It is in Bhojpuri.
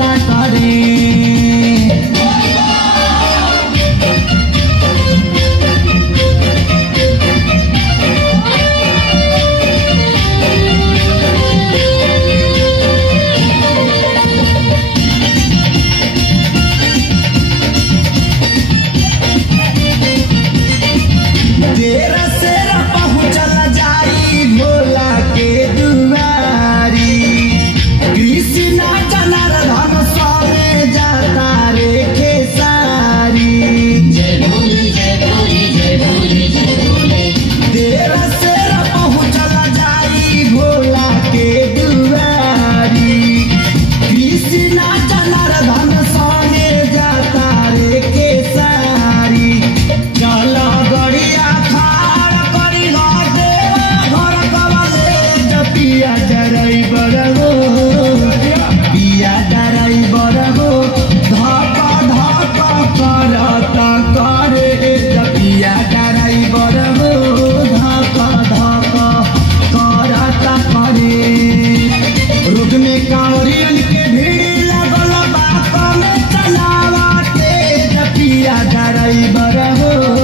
करता करे तेरा सेरा पहुँचल जाई भोला के दुआरी कृष्णा जनार्दन स्वामी जाता रे खेसारी जय भोले जय भोले जय भोले जय भोले तेरा सेरा पहुँचल जाई भोला के दुआरी कृष्णा जनार्दन स्वामी जाता रे खेसारी चला गड़िया पिया ड्राइवर हो पिया ड्राइवर हो धक्का धक्का करता करे पिया ड्राइवर हो धक्का धक्का करता करे रोड में कांवरियन के भीड़ लगल बात में चलावा तेज पिया ड्राइवर हो